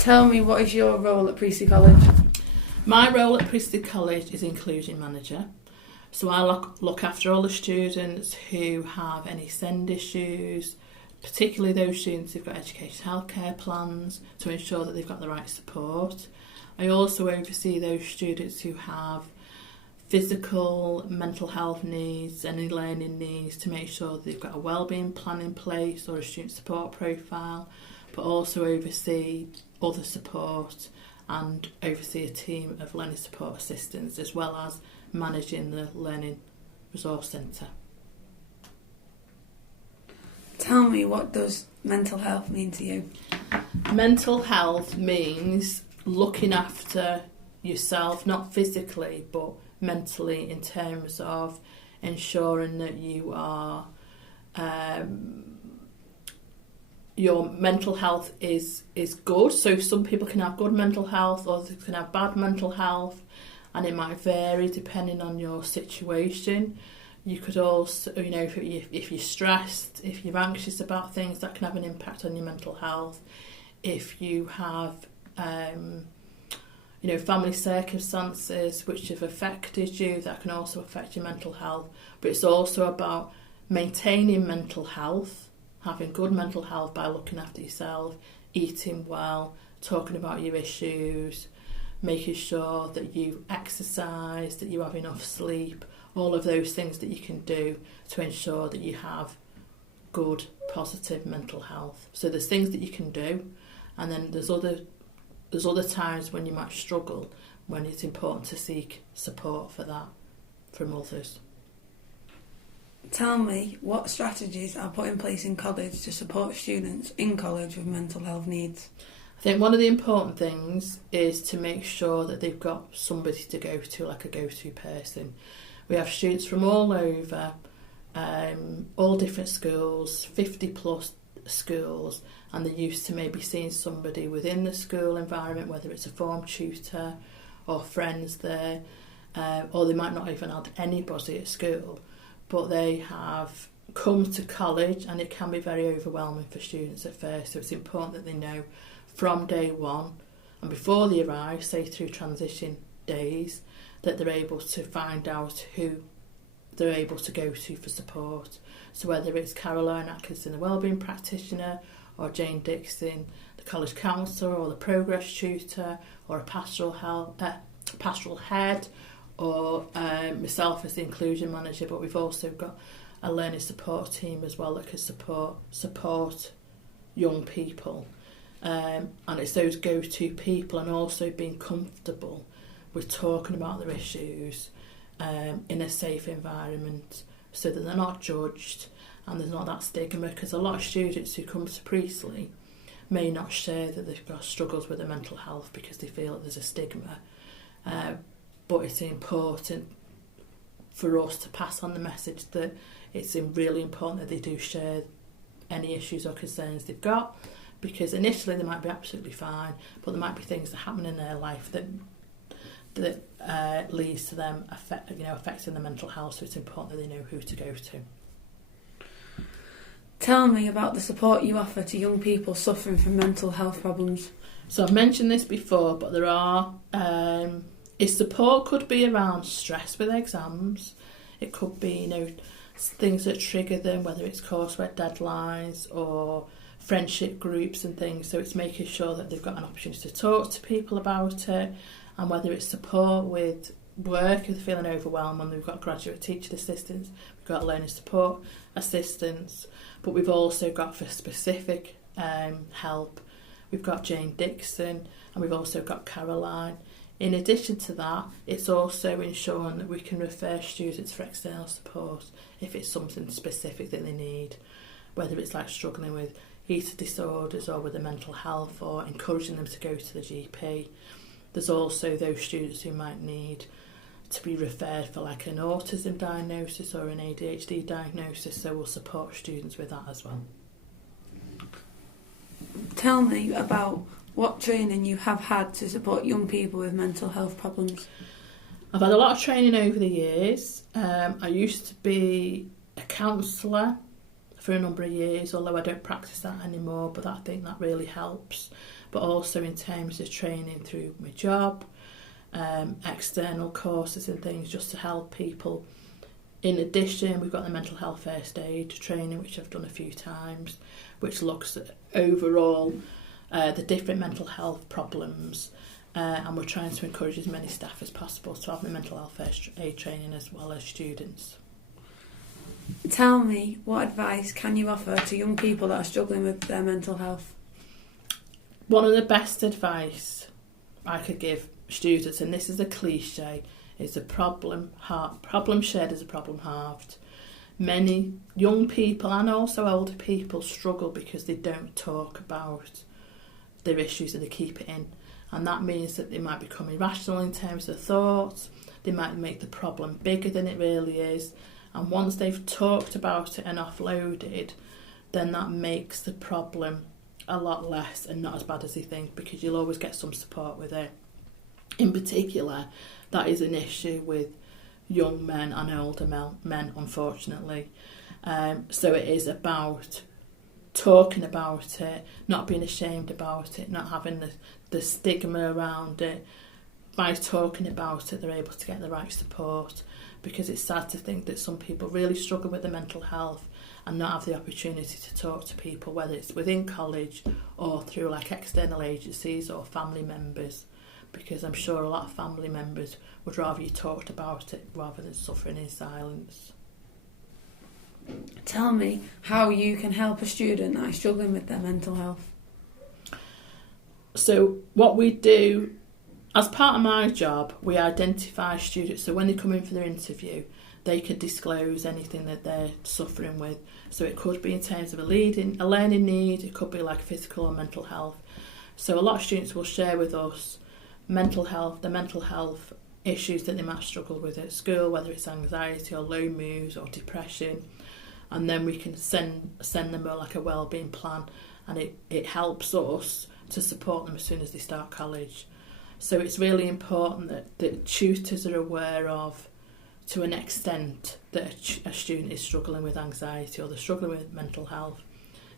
Tell me, what is your role at Tracie College? My role at Tracie College is inclusion manager. So I look after all the students who have any SEND issues, particularly those students who've got education healthcare plans, to ensure that they've got the right support. I also oversee those students who have physical, mental health needs, any learning needs, to make sure that they've got a wellbeing plan in place or a student support profile, but also oversee other support and oversee a team of learning support assistants, as well as managing the Learning Resource Centre. Tell me, what does mental health mean to you? Mental health means looking after yourself, not physically, but mentally, in terms of ensuring that you are your mental health is good. So some people can have good mental health, others can have bad mental health, and it might vary depending on your situation. You could also, if you're stressed, if you're anxious about things, that can have an impact on your mental health. If you have family circumstances which have affected you, that can also affect your mental health. But it's also about maintaining mental health, having good mental health by looking after yourself, eating well, talking about your issues, making sure that you exercise, that you have enough sleep, all of those things that you can do to ensure that you have good, positive mental health. So there's things that you can do, and then there's other times when you might struggle, when it's important to seek support for that from others. Tell me, what strategies are put in place in college to support students in college with mental health needs? I think one of the important things is to make sure that they've got somebody to go to, like a go-to person. We have students from all over, all different schools, 50 plus schools, and they're used to maybe seeing somebody within the school environment, whether it's a form tutor or friends there, or they might not even have anybody at school, but they have come to college, and it can be very overwhelming for students at first. So it's important that they know from day one and before they arrive, say through transition days, that they're able to find out who they're able to go to for support. So whether it's Caroline Atkinson, the wellbeing practitioner, or Jane Dixon, the college counsellor, or the progress tutor, or a pastoral head, or myself as the inclusion manager. But we've also got a learning support team as well that can support young people. And it's those go-to people, and also being comfortable with talking about their issues in a safe environment, so that they're not judged and there's not that stigma, because a lot of students who come to Priestley may not share that they've got struggles with their mental health because they feel that there's a stigma, but it's important for us to pass on the message that it's really important that they do share any issues or concerns they've got, because initially they might be absolutely fine, but there might be things that happen in their life that leads to them affecting their mental health. So it's important that they know who to go to. Tell me about the support you offer to young people suffering from mental health problems. So I've mentioned this before, but there are support could be around stress with exams. It could be things that trigger them, whether it's coursework deadlines or friendship groups and things. So it's making sure that they've got an opportunity to talk to people about it, and whether it's support with work if they're feeling overwhelmed. And we've got graduate teaching assistants, we've got learning support assistants, but we've also got for specific help, we've got Jane Dixon, and we've also got Caroline. In addition to that, it's also ensuring that we can refer students for external support if it's something specific that they need, whether it's like struggling with eating disorders or with their mental health, or encouraging them to go to the GP. There's also those students who might need to be referred for like an autism diagnosis or an ADHD diagnosis, so we'll support students with that as well. Tell me about what training you have had to support young people with mental health problems. I've had a lot of training over the years. I used to be a counsellor for a number of years, although I don't practice that anymore, but I think that really helps. But also in terms of training through my job, external courses and things just to help people. In addition, we've got the mental health first aid training, which I've done a few times, which looks at overall the different mental health problems, and we're trying to encourage as many staff as possible to have the mental health first aid training as well as students. Tell me, what advice can you offer to young people that are struggling with their mental health? One of the best advice I could give students, and this is a cliche, is a problem shared is a problem halved. Many young people and also older people struggle because they don't talk about their issues and they keep it in. And that means that they might become irrational in terms of thoughts, they might make the problem bigger than it really is. And once they've talked about it and offloaded, then that makes the problem a lot less and not as bad as they think, because you'll always get some support with it. In particular, that is an issue with young men and older men, unfortunately. So it is about talking about it, not being ashamed about it, not having the stigma around it. By talking about it, they're able to get the right support, because it's sad to think that some people really struggle with their mental health and not have the opportunity to talk to people, whether it's within college or through like external agencies or family members, because I'm sure a lot of family members would rather you talked about it rather than suffering in silence. Tell me how you can help a student that is struggling with their mental health. So what we do, as part of my job, we identify students, so when they come in for their interview, they can disclose anything that they're suffering with. So it could be in terms of a learning need, it could be like physical or mental health. So a lot of students will share with us the mental health issues that they might struggle with at school, whether it's anxiety or low moods or depression, and then we can send them like a wellbeing plan, and it helps us to support them as soon as they start college. So it's really important that tutors are aware of, to an extent, that a student is struggling with anxiety or they're struggling with mental health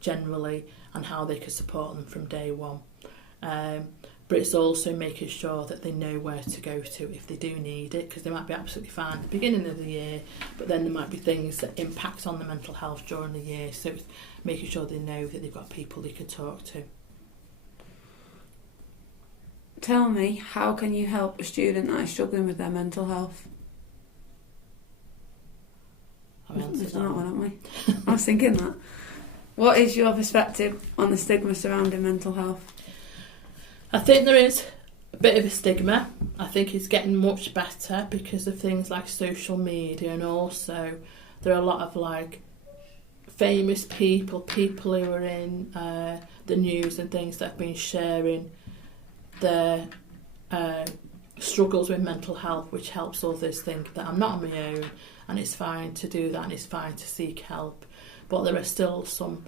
generally, and how they can support them from day one. But it's also making sure that they know where to go to if they do need it, because they might be absolutely fine at the beginning of the year, but then there might be things that impact on the mental health during the year. So it's making sure they know that they've got people they can talk to. Tell me, how can you help a student that is struggling with their mental health? I've answered We've done that one, haven't we? I was thinking that. What is your perspective on the stigma surrounding mental health? I think there is a bit of a stigma. I think it's getting much better because of things like social media, and also there are a lot of like famous people who are in the news and things that have been sharing their struggles with mental health, which helps others think that I'm not on my own, and it's fine to do that and it's fine to seek help. But there are still some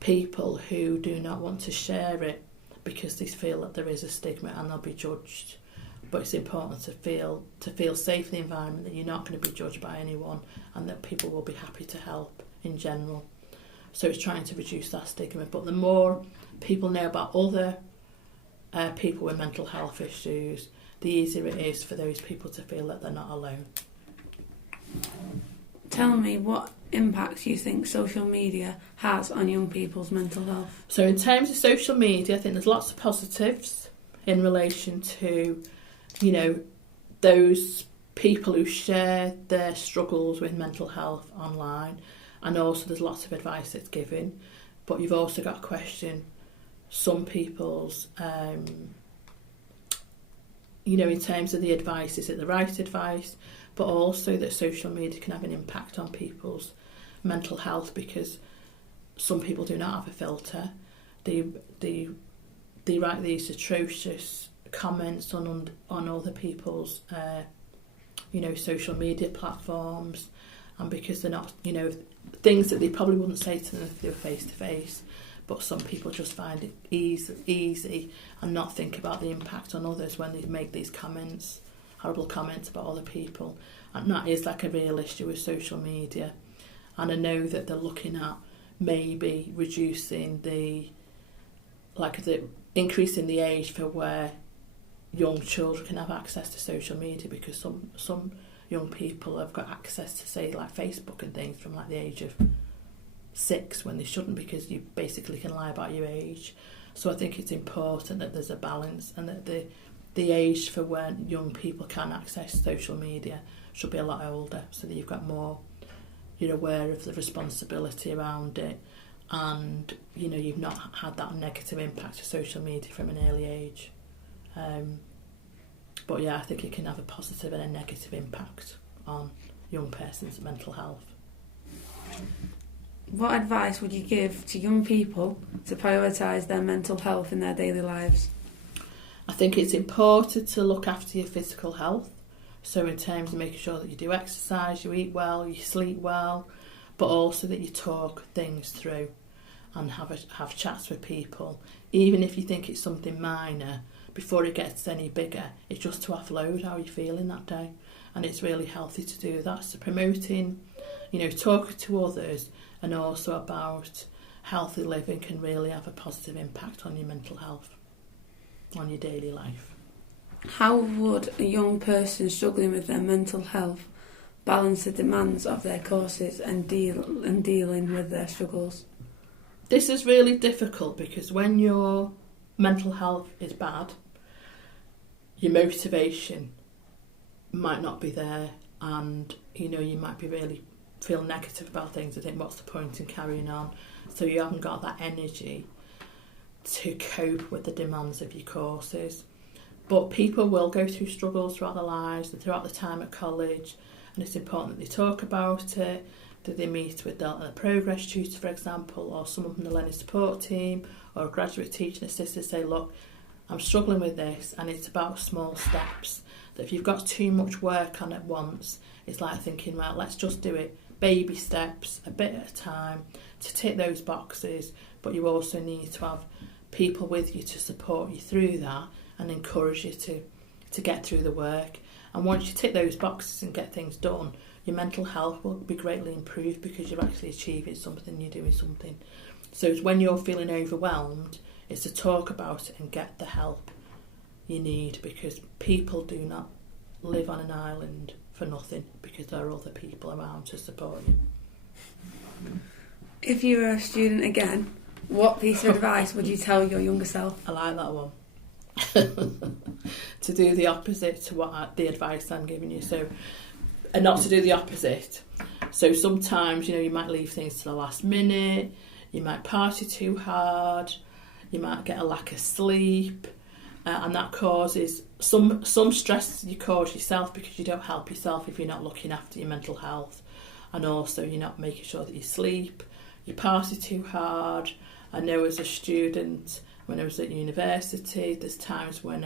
people who do not want to share it because they feel that there is a stigma and they'll be judged. But it's important to feel safe in the environment, that you're not going to be judged by anyone, and that people will be happy to help in general. So it's trying to reduce that stigma. But the more people know about other people with mental health issues, the easier it is for those people to feel that they're not alone. Tell me what impact you think social media has on young people's mental health. So in terms of social media, I think there's lots of positives in relation to, those people who share their struggles with mental health online, and also there's lots of advice that's given. But you've also got to question some people's, in terms of the advice, is it the right advice? But also that social media can have an impact on people's mental health, because some people do not have a filter. They write these atrocious comments on other people's, social media platforms, and because they're not, things that they probably wouldn't say to them if they were face to face. But some people just find it easy and not think about the impact on others when they make these horrible comments about other people. And that is like a real issue with social media. and I know that they're looking at maybe reducing increasing the age for where young children can have access to social media, because some young people have got access to, say, like Facebook and things from like the age of 6, when they shouldn't, because you basically can lie about your age. So I think it's important that there's a balance, and that the age for when young people can access social media should be a lot older, so that you've got more, you're aware of the responsibility around it, and you've not had that negative impact of social media from an early age. But yeah, I think it can have a positive and a negative impact on young person's mental health. What advice would you give to young people to prioritise their mental health in their daily lives? I think it's important to look after your physical health. So in terms of making sure that you do exercise, you eat well, you sleep well, but also that you talk things through and have chats with people. Even if you think it's something minor, before it gets any bigger, it's just to offload how you're feeling that day. And it's really healthy to do that. So promoting, talking to others, and also about healthy living can really have a positive impact on your mental health, on your daily life. How would a young person struggling with their mental health balance the demands of their courses and dealing with their struggles? This is really difficult, because when your mental health is bad, your motivation might not be there, and you might be really feel negative about things. I think, what's the point in carrying on? So you haven't got that energy to cope with the demands of your courses. But people will go through struggles throughout their lives, throughout the time at college, and it's important that they talk about it. Do they meet with a progress tutor, for example, or someone from the learning support team, or a graduate teaching assistant, say, look, I'm struggling with this, and it's about small steps. That if you've got too much work on at once, it's like thinking, well, let's just do it baby steps, a bit at a time, to tick those boxes. But you also need to have people with you to support you through that and encourage you to get through the work. And once you tick those boxes and get things done, your mental health will be greatly improved, because you're actually achieving something, you're doing something. So it's when you're feeling overwhelmed, it's to talk about it and get the help you need, because people do not live on an island for nothing, because there are other people around to support you. If you were a student again, what piece of advice would you tell your younger self? I like that one. To do the opposite to the advice I'm giving you. So, and not to do the opposite. So sometimes, you might leave things to the last minute, you might party too hard, you might get a lack of sleep, and that causes some stress you cause yourself, because you don't help yourself if you're not looking after your mental health, and also you're not making sure that you sleep, you party too hard. I know as a student, when I was at university, there's times when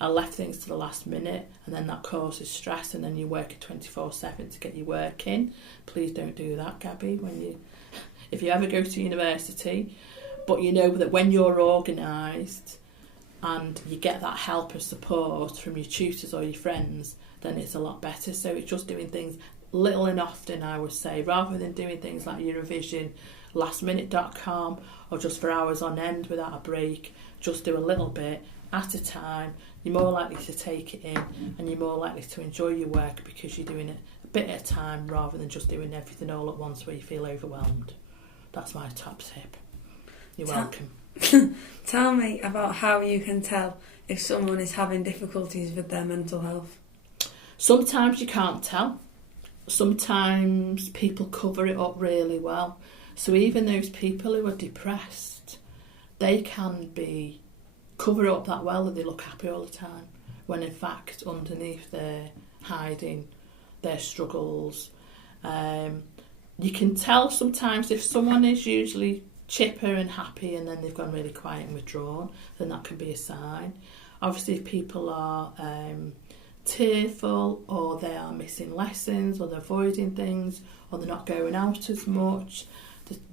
I left things to the last minute, and then that causes stress, and then you work at 24/7 to get your work in. Please don't do that, Gabby, if you ever go to university. But you know that when you're organised and you get that help and support from your tutors or your friends, then it's a lot better. So it's just doing things little and often, I would say, rather than doing things like Eurovision, lastminute.com, or just for hours on end without a break. Just do a little bit at a time. You're more likely to take it in, and you're more likely to enjoy your work, because you're doing it a bit at a time rather than just doing everything all at once where you feel overwhelmed. That's my top tip. You're welcome. Tell me about how you can tell if someone is having difficulties with their mental health. Sometimes you can't tell. Sometimes people cover it up really well. So even those people who are depressed, they can cover it up that well that they look happy all the time, when in fact underneath they're hiding their struggles. You can tell sometimes if someone is usually chipper and happy and then they've gone really quiet and withdrawn, then that can be a sign. Obviously, if people are tearful, or they are missing lessons, or they're avoiding things, or they're not going out as much,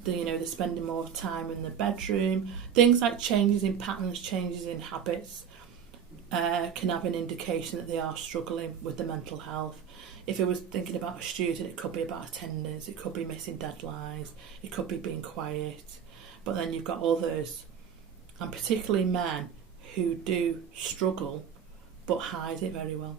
they're spending more time in the bedroom, things like changes in patterns, changes in habits, can have an indication that they are struggling with the mental health. if it was thinking about a student, it could be about attendance, it could be missing deadlines, it could be being quiet. But then you've got others, and particularly men, who do struggle but hide it very well,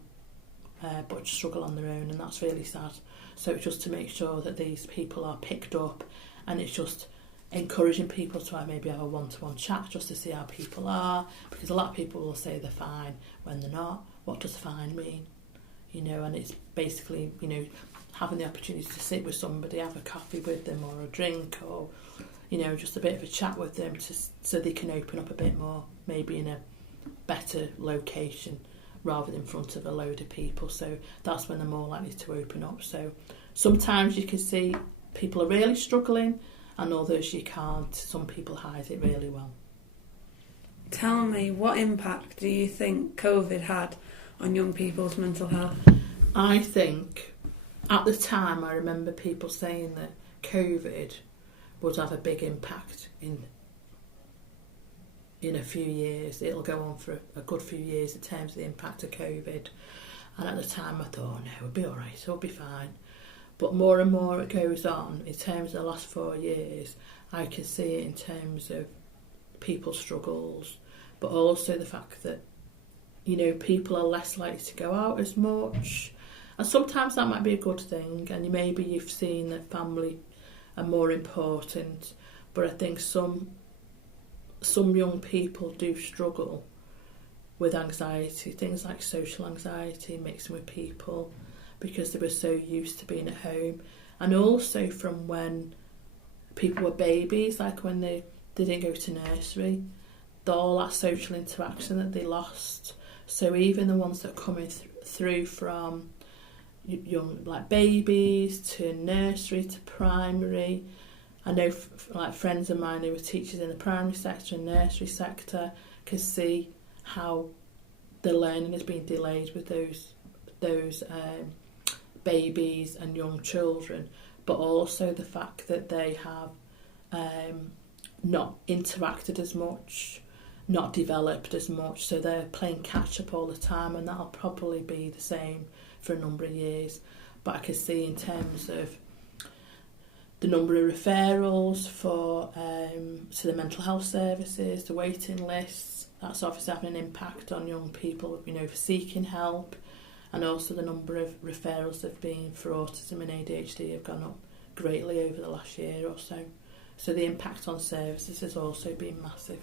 but struggle on their own, and that's really sad. So it's just to make sure that these people are picked up, and it's just encouraging people to maybe have a one-to-one chat just to see how people are, because a lot of people will say they're fine when they're not. What does fine mean? You know, and it's basically, you know, having the opportunity to sit with somebody, have a coffee with them or a drink, or, you know, just a bit of a chat with them so they can open up a bit more, maybe in a better location rather than in front of a load of people. So that's when they're more likely to open up. So sometimes you can see people are really struggling and others you can't. Some people hide it really well. Tell me, what impact do you think COVID had on young people's mental health? I think at the time I remember people saying that COVID would have a big impact in a few years. It'll go on for a good few years in terms of the impact of COVID. And at the time I thought, oh no, it'll be all right, it'll be fine. But more and more it goes on, in terms of the last 4 years, I can see it in terms of people's struggles, but also the fact that, you know, people are less likely to go out as much. And sometimes that might be a good thing, and maybe you've seen that family are more important, but I think some young people do struggle with anxiety, things like social anxiety, mixing with people, because they were so used to being at home. And also from when people were babies, like when they didn't go to nursery, all that social interaction that they lost. So even the ones that are coming through from young, like babies to nursery to primary, I know like friends of mine who were teachers in the primary sector and nursery sector can see how the learning has been delayed with those babies and young children, but also the fact that they have not interacted as much, not developed as much, so they're playing catch up all the time, and that'll probably be the same for a number of years. But I can see in terms of the number of referrals for to the mental health services, the waiting lists, that's obviously having an impact on young people, you know, for seeking help. And also the number of referrals that have been for autism and ADHD have gone up greatly over the last year or so. So the impact on services has also been massive.